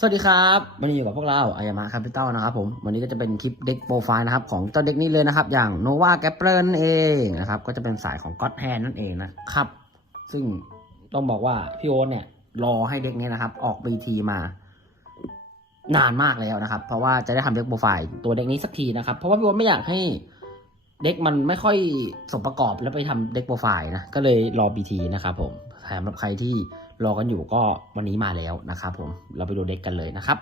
สวัสดีครับวันนี้อยู่กับพวกเราอายามะคาปิตอลนะครับผมวันนี้ก็จะเป็นคลิปเด็กโปรไฟล์นะครับของเจ้าเด็กนี้เลยนะครับ อย่างโนวาแกปเปอร์นั่นเองนะครับก็จะเป็นสายของก็ d แฮนนั่นเองนะครับ ซึ่งต้องบอกว่าพี่โอ๊ตเนี่ยรอให้เด็กนี้นะครับ ออก BT มา นานมากแล้วนะครับ เพราะว่าจะได้ทำเด็กโปรไฟล์ตัวเด็กนี้สักทีนะครับ เพราะว่าพี่โอ๊ตไม่อยากให้เด็กมันไม่ค่อยสมประกอบแล้วไปทำเด็กโปรไฟล์นะก็เลยรอ BT นะครับผมสำหรับใครที่ รอกันอยู่ก็วันนี้มาแล้วนะครับผมเราไปดูเด็กกันเลยนะครับ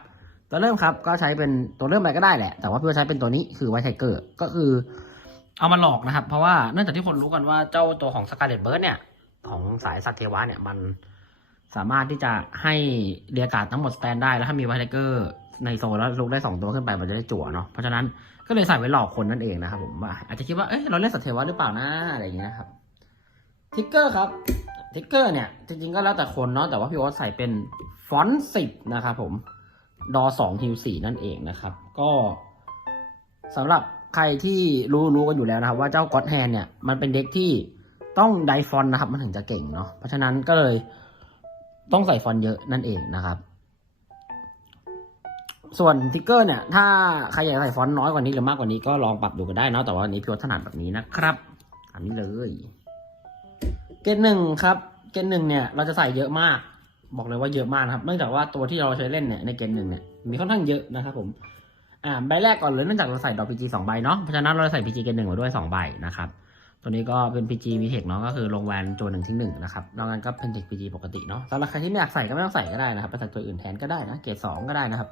ตัวเริ่มครับก็ใช้เป็นตัวเริ่มอะไรก็ได้แหละ แต่ว่าพี่อใช้เป็นตัวนี้คือไวท์ไทเกอร์ก็คือ เอามาหลอกนะครับ เพราะว่าเนื่องจากที่คนรู้กันว่าเจ้าตัวของสกาเลตเบิร์ดเนี่ยของสายสัตว์เทวะเนี่ยมันสามารถที่จะให้เรียการ์ดทั้งหมดสแตนได้แล้วถ้ามีไวท์ไทเกอร์ในโซนแล้วลุกได้สองตัวขึ้นไปมันจะได้จั่วเนาะเพราะฉะนั้นก็เลยใส่ไว้หลอกคนนั่นเองนะครับผมว่าอาจจะคิดว่าเอ้ยเราเล่นสัตว์เทวะหรือเปล่านะอะไรอย่างเงี้ยครับทิกเกอร์ครับ ทิกเกอร์เนี่ยจริงๆก็แล้วแต่คนเนาะแต่ว่าพี่โอ๊ตใส่เป็นฟอนต์สิบนะครับผมดอสองฮิวสี่นั่นเองนะครับ ก็สำหรับใครที่รู้รู้กันอยู่แล้วนะครับ ว่าเจ้าก็ d แฮนเนี่ยมันเป็นเด็กที่ต้องไดฟอนนะครับ มันถึงจะเก่งเนาะเพราะฉะนั้นก็เลยต้องใส่ฟอนเยอะนั่นเองนะครับ ส่วนทิกเกอร์เนี่ย ถ้าใครอยากใส่ฟอนน้อยกว่านี้หรือมากกว่านี้ก็ลองปรับดูกันได้เนาะแต่ว่าอันนี้พี่วถนัดแบบนี้นะครับอันนี้เลย เกณฑ์หนึ่งครับ เกณฑ์หนึ่งเนี่ยเราจะใส่เยอะมาก บอกเลยว่าเยอะมากครับ เนื่องจากว่าตัวที่เราใช้เล่นเนี่ยในเกณฑ์หนึ่งเนี่ยมีค่อนข้างเยอะนะครับผม อ่าใบแรกก่อนเลยเนื่องจากเราใส่ดอกพีจีสองใบเนาะ เพราะฉะนั้นเราใส่พีจีเกณฑ์หนึ่งมาด้วยสองใบนะครับ ตัวนี้ก็เป็น PG v t e c h เนาะก็คือลงแวนโจนหนึ่งทิ้งหนึ่งนะครับนอกนั้นก็เป็นเทค PG ปกติเนาะสำหรับใครที่ไม่อยากใส่ก็ไม่ต้องใส่ก็ได้นะครับไปใส่ตัวอื่นแทนก็ได้นะ เกรดสองก็ได้นะครับ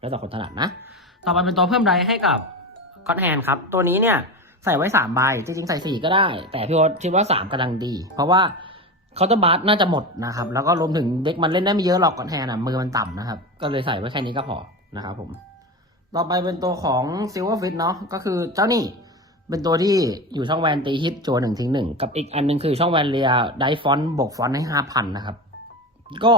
แล้วแต่คนถนัดนะ ต่อไปเป็นตัวเพิ่มไดให้กับก็อดแฮนครับ ตัวนี้เนี่ย ใส่ไว้สามใบ จริงๆ ใส่สี่ก็ได้ แต่พี่โอ๊ตคิดว่าสามกำลังดี เพราะว่าเขาจะบาร์น่าจะหมดนะครับ แล้วก็รวมถึงเด็กมันเล่นได้ไม่เยอะหรอกก็อดแฮนอะ มือมันต่ำนะครับ ก็เลยใส่ไว้แค่นี้ก็พอนะครับผม ต่อไปเป็นตัวของ Silver Fit เนาะ ก็คือเจ้านี่เป็นตัวที่อยู่ช่องแวนตีฮิตโจหนึ่งทิ้งหนึ่งกับอีกอันหนึ่งคือช่องแวนเรียไดฟอนบวกฟอนให้ห้าพันนะครับ ก็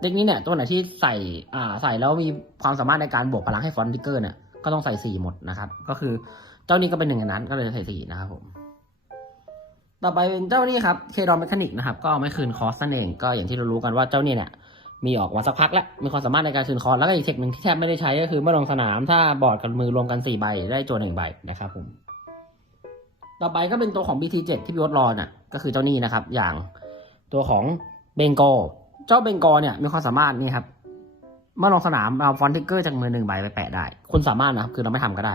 เด็กนี้เนี่ยตัวไหนที่ใส่อ่าใส่แล้วมีความสามารถในการบวกพลังให้ฟอนต์ทิกเกอร์เนี่ยก็ต้องใส่สี่หมดนะครับ ก็คือ เจ้านี้ก็เป็นหนึ่งในนั้นก็เลยใส่สี่นะครับผม ต่อไปเป็นเจ้านี้ครับเคดอนเมคานิกนะครับ ก็ไม่คืนคอสนั่นเอง ก็อย่างที่เรารู้กันว่าเจ้านี่เนี่ย มีออกมาสักพักแล้ว มีความสามารถในการคืนคอร์สแล้วก็อีกเทคหนึ่งที่แทบไม่ได้ใช้ก็คือเมื่อลงสนามถ้าบอร์ดกับมือรวมกันสี่ใบได้โจหนึ่งใบนะครับผม ต่อไปก็เป็นตัวของ BT7 ที่พี่วดรอน่ะ ก็คือเจ้านี้นะครับ อย่างตัวของเบงโกเจ้าเบงโกเนี่ยมีความสามารถนี่ครับเมื่อลงสนามเอาฟอนติกเกอร์จากมือหนึ่งใบไปแปะได้ คุณสามารถนะครับ คือเราไม่ทำก็ได้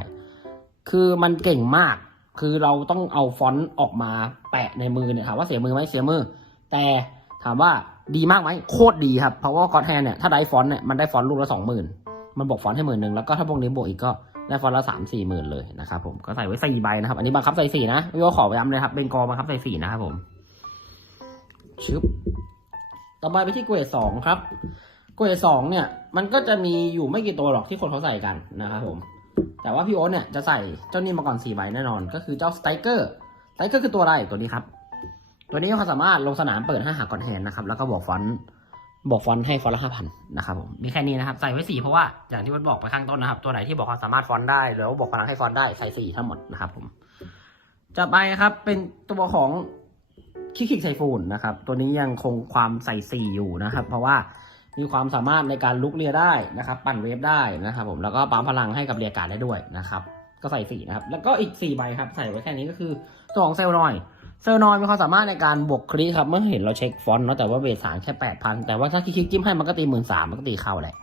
คือมันเก่งมาก คือเราต้องเอาฟอนต์ออกมาแปะในมือเนี่ยถามว่าเสียมือไหมเสียมือ แต่ถามว่าดีมากไหมโคตรดีครับ เพราะว่าก็อดแฮนเนี่ยถ้าได้ฟอนต์เนี่ยมันได้ฟอนต์ลูกละสองหมื่นมันบวกฟอนต์ให้หมื่นหนึ่งแล้วก็ถ้าพวกนี้บวกอีกก็ได้ฟอนต์ละสามสี่หมื่นเลยนะครับผมก็ใส่ไว้สี่ใบนะครับ อันนี้บังคับใส่สี่นะพี่ว่าขอย้ำเลยครับเบงกอบังคับใส่สี่นะครับผมชึบต่อไปไปที่เกรดสองครับเกรดสองเนี่ย มันก็จะมีอยู่ไม่กี่ตัวหรอกที่คนเขาใส่กันนะครับผม แต่ว่าพี่โอ๊ตเนี่ยจะใส่เจ้านี่มาก่อนสี่ใบแน่นอน ก็คือเจ้าสไตเกอร์สไตเกอร์คือตัวอะไรตัวนี้ครับ ตัวนี้เขาสามารถลงสนามเปิดห้าหาก่อนแฮนนะครับ แล้วก็บอกฟอนต์บอกฟอนต์ให้ฟอนต์ละห้าพันนะครับผมมีแค่นี้นะครับ ใส่ไว้สี่เพราะว่าอย่างที่วัดบอกไปข้างต้นนะครับ ตัวไหนที่บอกความสามารถฟอนต์ได้หรือว่าบอกพลังให้ฟอนต์ได้ใส่สี่ทั้งหมดนะครับผมจะไปครับเป็นตัวของคิกคิกไซฟูนนะครับ ตัวนี้ยังคงความใส่สี่อยู่นะครับ เพราะว่า มีความสามารถในการลุกเรียได้นะครับ ปั่นเวฟได้นะครับ ผมแล้วก็ปั๊มพลังให้กับเรียการได้ด้วยนะครับ ก็ใส่สี่นะครับ แล้วก็อีกสี่ใบครับ ใส่ไว้แค่นี้ก็คือตัวของเซลล์นอยเซลล์นอยมีความสามารถในการบวกคลิครับ เมื่อเห็นเราเช็คฟอนต์เนาะแต่ว่าเบสสามแค่แปดพันแต่ว่าถ้าคลิกจิ้มให้มันก็ตีหมื่นสามมันก็ตีเข้าแหละ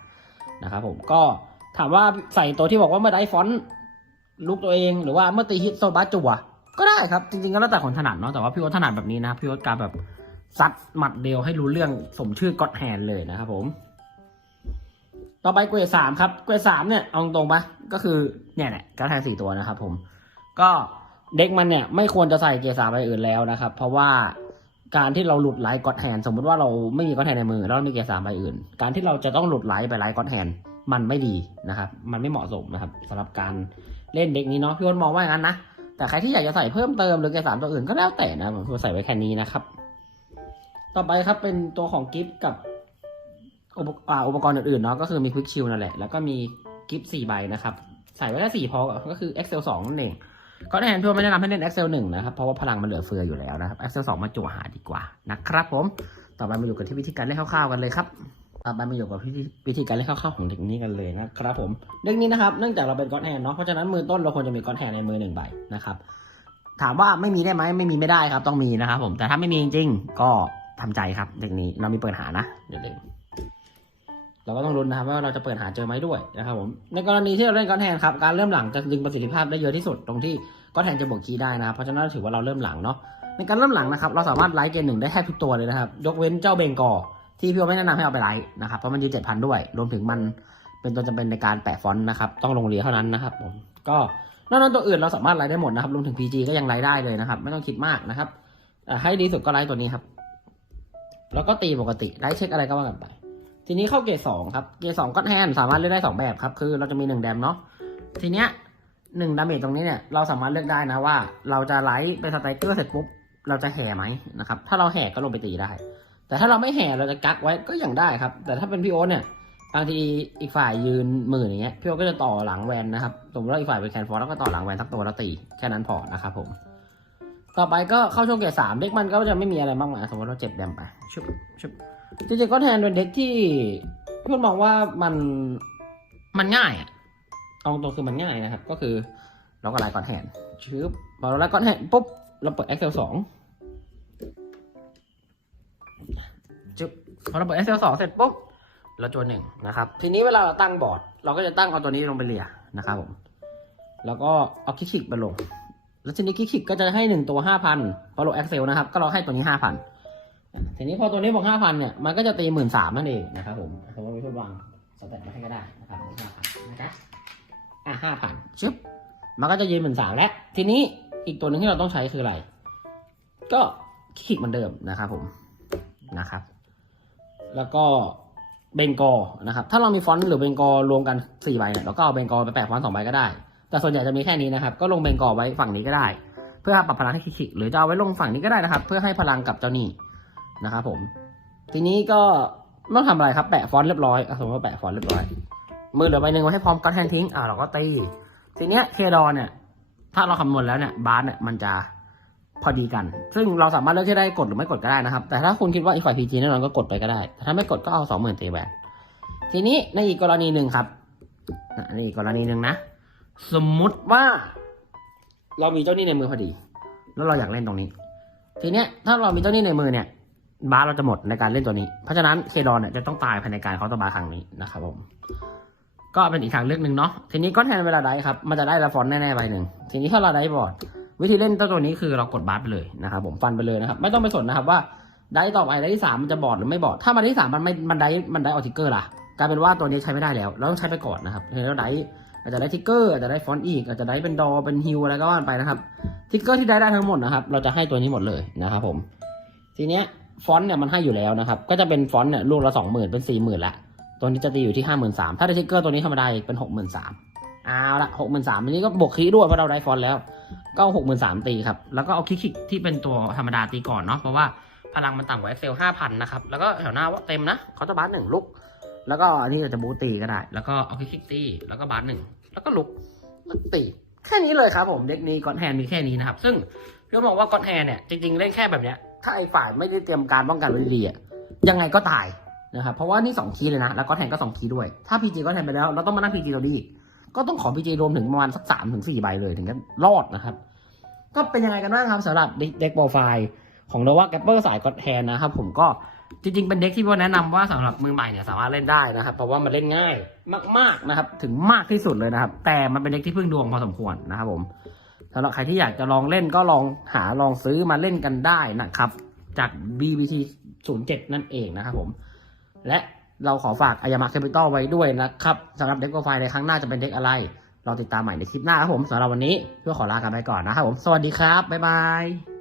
นะครับ ผมก็ถามว่าใส่ตัวที่บอกว่าเมื่อได้ฟอนต์ลุกตัวเองหรือว่าเมื่อตีฮิตโซบัสจั่วก็ได้ครับจริงๆก็แล้วแต่คนถนัดเนาะแต่ว่าพี่โอ๊ตถนัดแบบนี้นะพี่โอ๊ตการแบบ ซัดหมัดเดียวให้รู้เรื่องสมชื่อก็อดแฮนเลยนะครับผม ต่อไปเกรดสามครับ เกรดสามเนี่ยเอาตรงปะก็คือเนี่ยแหละก็แทนสี่ตัวนะครับผม ก็เด็กมันเนี่ยไม่ควรจะใส่เกียร์สามไปอื่นแล้วนะครับ เพราะว่าการที่เราหลุดไลท์ก็อดแฮนสมมุติว่าเราไม่มีก็อดแฮนในมือแล้วเรามีเกียร์สามไปอื่น การที่เราจะต้องหลุดไลท์ไปไลท์ก็อดแฮนมันไม่ดีนะครับ มันไม่เหมาะสมนะครับสำหรับการเล่นเด็กนี้เนาะพี่อ้นมองว่าอย่างนั้นนะแต่ใครที่อยากจะใส่เพิ่มเติมหรือเกรดสามตัวอื่นก็แล้วแต่นะผมใส่ไว้แค่นี้นะครับ ต่อไปครับเป็นตัวของกิฟต์กับอุปอ่าอุปกรณ์อื่นๆเนาะก็คือมีควิกชิลนั่นแหละ แล้วก็มีกิฟต์สี่ใบนะครับ ใส่ไว้ได้สี่พอก็คือ Excel 2นั่นเองก็แนะนำพี่วไม่แนะนำให้เล่น Excel 1นะครับ เพราะว่าพลังมันเหลือเฟืออยู่แล้วนะครับ Excel 2มาจั่วหาดีกว่านะครับผมต่อไปมาอยู่กับที่วิธีการเล่นคร่าวๆกันเลยครับต่อไปมาอยู่กับวิธีวิธีการเล่นคร่าวๆของเด็กนี้กันเลยนะครับผมเด็กนี้นะครับเนื่องจากเราเป็นก้อนแฮนเนาะเพราะฉะนั้นมือต้นเราควรจะมีก้อนแฮนในมือหนึ่งใบนะครับถามว่าไม่มีได้ไหมไม่มีไม่ได้ครับ ต้องมีนะครับผมแต่ถ้าไม่มีจริงๆก็ ทำใจครับเด็กนี้เรามีเปิดหานะเดี๋ยวเล่นเราก็ต้องลุ้นนะครับว่าเราจะเปิดหาเจอไหมด้วยนะครับผมในกรณีที่เราเล่นก้อนแฮนครับการเริ่มหลังจะดึงประสิทธิภาพได้เยอะที่สุดตรงที่ก้อนแฮนจะบวกคีย์ได้นะครับเพราะฉะนั้นถือว่าเราเริ่มหลังเนาะในการเริ่มหลังนะครับเราสามารถไลฟ์เกณฑ์หนึ่งได้แทบทุกตัวเลยนะครับ ยกเว้นเจ้าเบงกอที่พี่โอไม่แนะนำให้เอาไปไลฟ์นะครับเพราะมันยืนเจ็ดพันด้วย รวมถึงมันเป็นตัวจำเป็นในการแปะฟอนต์นะครับ ต้องลงเรียนเท่านั้นนะครับผมก็นอกนั้นตัวอื่นเราสามารถไลฟ์ได้หมดนะครับรวมถึง PG ก็ยังไลฟ์ได้เลยนะครับ ไม่ต้องคิดมากนะครับให้ดีสุดก็ไลฟ์ตัวนี้ครับ แล้วก็ตีปกติไลฟ์เช็คอะไรก็ว่ากันไป ทีนี้เข้าเกรดสองครับ เกรดสองก็แฮนสามารถเลือกได้สองแบบครับ คือเราจะมีหนึ่งแดมเนาะ ทีเนี้ยหนึ่งดาเมจตรงนี้เนี่ยเราสามารถเลือกได้นะว่า เราจะไลฟ์เป็นสไตรเกอร์เสร็จปุ๊บเราจะแห่ไหมนะครับ ถ้าเราแห่ก็ลงไปตีได้ แต่ถ้าเราไม่แห่เราจะกักไว้ก็ยังได้ครับ แต่ถ้าเป็นพี่โอ๊ตเนี่ยบางทีอีกฝ่ายยืนหมื่นอย่างเงี้ยพี่โอ๊ตก็จะต่อหลังแวนนะครับ สมมติว่าอีกฝ่ายเป็นแคนฟอร์แล้วก็ต่อหลังแวนสักตัวแล้วตีแค่นั้นพอนะครับผม ต่อไปก็เข้าช่วงเกรดสามเด็กมันก็จะไม่มีอะไรมากมายสมมติเราเจ็บแดมไปชุบชุบจริงๆก็แทนเป็นเด็กที่พี่โอ๊ตมองว่ามันมันง่ายอะเอาตรงคือมันง่ายนะครับ ก็คือเราก็ไล่ก่อนแทนชืบพอเราไล่ก่อนแทนปุ๊บเราเปิด Excel สองจึ๊บพอเราเปิด Excel 2เสร็จปุ๊บเราจวนหนึ่งนะครับ ทีนี้เวลาเราตั้งบอร์ด เราก็จะตั้งเอาตัวนี้ลงไปเรียนะครับผม แล้วก็เอาคลิกๆไปลง แล้วทีนี้คลิกก็จะให้หนึ่งตัวห้าพันพอลง Excel นะครับ ก็เราให้ตัวนี้ห้าพันทีนี้พอตัวนี้บอกห้าพันเนี่ย มันก็จะตีหมื่นสามนั่นเองนะครับผมผมว่าไม่ช่วยวางสแตทมาให้ก็ได้นะครับห้าพันนะครับอะห้าพันชึบมันก็จะยืนหมื่นสามแล้ว ทีนี้อีกตัวหนึ่งที่เราต้องใช้คืออะไร ก็คลิกเหมือนเดิมนะครับผมนะครับ แล้วก็เบงกอนะครับ ถ้าเรามีฟอนต์หรือเบงกอรวมกันสี่ใบเนี่ยเราก็เอาเบงกอไปแปะฟอนต์สองใบก็ได้ แต่ส่วนใหญ่จะมีแค่นี้นะครับ ก็ลงเบงกอไว้ฝั่งนี้ก็ได้ เพื่อปรับพลังให้คิกๆหรือจะเอาไว้ลงฝั่งนี้ก็ได้นะครับ เพื่อให้พลังกับเจ้าหนี้นะครับผม ทีนี้ก็ไม่ต้องทำอะไรครับแปะฟอนต์เรียบร้อยสมมติว่าแปะฟอนต์เรียบร้อย มือเหลือใบหนึ่งไว้ให้พร้อมก็แทนทิ้งอ่าเราก็ตี ทีเนี้ยเคดอเนี่ย ถ้าเราคำนวณแล้วเนี่ยบาสเนี่ยมันจะพอดีกัน ซึ่งเราสามารถเลือกที่ได้กดหรือไม่กดก็ได้นะครับ แต่ถ้าคุณคิดว่าอีกฝ่ายพีจีแน่นอนก็กดไปก็ได้ แต่ถ้าไม่กดก็เอาสองหมื่นตีแบนทีนี้ในอีกกรณีหนึ่งครับอะในอีกกรณีหนึ่งนะ สมมุติว่า เรามีเจ้าหนี้ในมือพอดี แล้วเราอยากเล่นตรงนี้ ทีเนี้ยถ้าเรามีเจ้าหนี้ในมือเนี่ย บาสเราจะหมดในการเล่นตัวนี้ เพราะฉะนั้นเคดอนเนี่ยจะต้องตายภายในการเคาน์เตอร์บาร์ครั้งนี้นะครับผม ก็เป็นอีกทางเลือกหนึ่งเนาะ ทีนี้ก้อนแทนเวลาได้ครับ มันจะได้ละฟอนต์แน่ๆใบหนึ่ง ทีนี้ถ้าเราได้บอร์ดวิธีเล่นตัวนี้คือเรากดบาร์ไปเลยนะครับผมฟันไปเลยนะครับ ไม่ต้องไปสนนะครับว่าได้ต่อไปได้ที่สามมันจะบอร์ดหรือไม่บอร์ดถ้ามันได้ที่สามมันไม่ มันได้ มันได้ออทิกเกอร์ล่ะ กลายเป็นว่าตัวนี้ใช้ไม่ได้แล้ว เราต้องใช้ไปก่อนนะครับทีนี้เราได้ อาจจะได้ทิกเกอร์อาจจะได้ฟอนต์อีกอาจจะได้เป็นดอเป็นฮิวอะไรก็ว่าไปนะครับทิกเกอร์ที่ได้ได้ทั้งหมดนะครับ เราจะให้ตัวนี้หมดเลยนะครับผม ทีเนี้ยฟอนต์เนี่ยมันให้อยู่แล้วนะครับ ก็จะเป็นฟอนต์เนี่ยลูกละสองหมื่นเป็นสี่หมื่นละ ตัวนี้จะตีอยู่ที่ห้าหมื่นสามถ้าได้ทิกเกอร์ตัวนี้ธรรมดาอีกเป็นหกหมื่นสามเอาละหกหมื่นสามอันนี้ก็บวกคีย์ด้วยเพราะเราได้ฟอนต์แล้ว ก็หกหมื่นสามตีครับ แล้วก็เอาคิกคิกที่เป็นตัวธรรมดาตีก่อนเนาะ เพราะว่าพลังมันต่ำกว่า Excel ห้าพันนะครับ แล้วก็แถวหน้าว่าเต็มนะเขาจะบาสหนึ่งลุก แล้วก็อันนี้เราจะบูตตีก็ได้ แล้วก็เอาคิกคิกตีแล้วก็บาสหนึ่งแล้วก็ลุกแล้วตีแค่นี้เลยครับผมเด็กนี้ก้อนแฮนมีแค่นี้นะครับ ซึ่งพี่ก็มองว่าก้อนแฮนเนี่ยจริงๆเล่นแค่แบบเนี้ยถ้าไอ้ฝ่ายไม่ได้เตรียมการป้องกันไว้ดีๆอะยังไงก็ตายนะครับเพราะว่านี่สองคีเลยนะ แล้วก้อนแฮนก็สองคีด้วย ถ้าพีจีก้อนแฮนไปแล้ว เราต้องมานั่งพีจีตัวนี้ก็ต้องขอพีจีรวมถึงประมาณสักสามถึงสี่ใบเลยถึงจะรอดนะครับ ก็เป็นยังไงกันบ้างครับสำหรับเด็กโปรไฟล์ของโนวาแกปเปอร์สายก็อดแทนนะครับผมก็ จริงๆ เป็นเด็กที่พี่แนะนำว่าสำหรับมือใหม่เนี่ยสามารถเล่นได้นะครับ เพราะว่ามันเล่นง่ายมากๆนะครับ ถึงมากที่สุดเลยนะครับ แต่มันเป็นเด็กที่พึ่งดวงพอสมควรนะครับผมสำหรับใครที่อยากจะลองเล่นก็ลองหาลองซื้อมาเล่นกันได้นะครับ จาก BBT 07 นั่นเองนะครับผม และเราขอฝากอายามาแคปิตอลไว้ด้วยนะครับสำหรับเด็กโปรไฟล์ในครั้งหน้าจะเป็นเด็กอะไร เรอติดตามใหม่ในคลิปหน้าครับผมสำหรับวันนี้เพื่อขอลากันไปก่อนนะครับผม สวัสดีครับ บ๊ายบาย